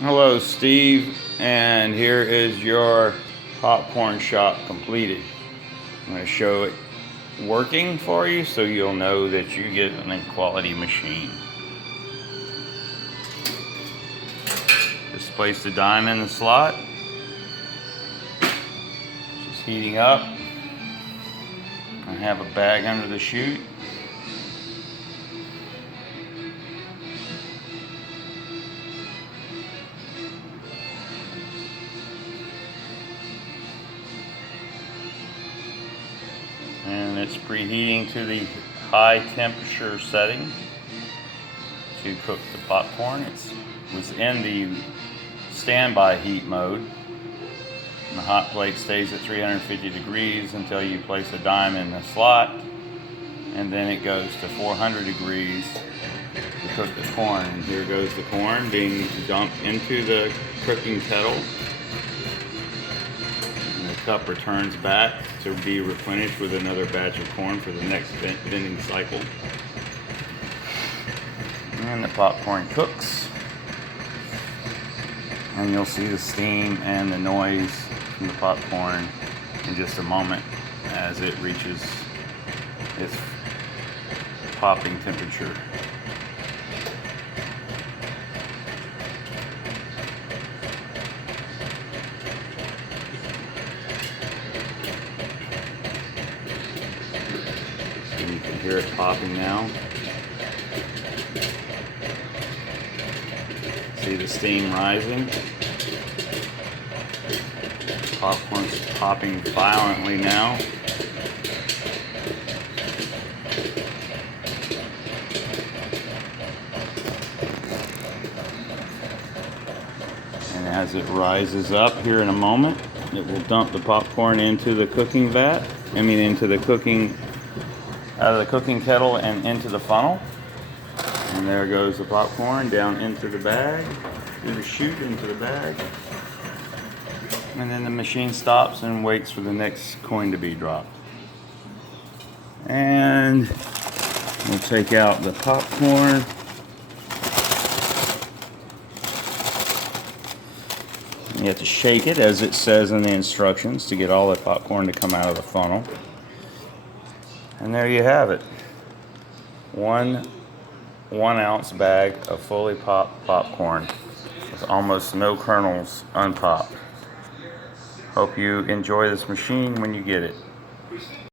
Hello, Steve, and here is your popcorn shop completed. I'm going to show it working for you so you'll know that you get an quality machine. Just place the dime in the slot. Just heating up. I have a bag under the chute. And it's preheating to the high temperature setting to cook the popcorn. It was in the standby heat mode. And the hot plate stays at 350 degrees until you place a dime in the slot, and then it goes to 400 degrees to cook the corn. And here goes the corn being dumped into the cooking kettle. The cup returns back to be replenished with another batch of corn for the next vending cycle. And the popcorn cooks. And you'll see the steam and the noise from the popcorn in just a moment as it reaches its popping temperature. And you can hear it popping now. See the steam rising. Popcorn's popping violently now. And as it rises up here in a moment, it will dump the popcorn into the cooking vat. Into the cooking, out of the cooking kettle and into the funnel. And there goes the popcorn down into the bag, through the chute into the bag. And then the machine stops and waits for the next coin to be dropped. And we'll take out the popcorn. You have to shake it as it says in the instructions to get all the popcorn to come out of the funnel. And there you have it. One 1-ounce bag of fully popped popcorn with almost no kernels unpopped. Hope you enjoy this machine when you get it.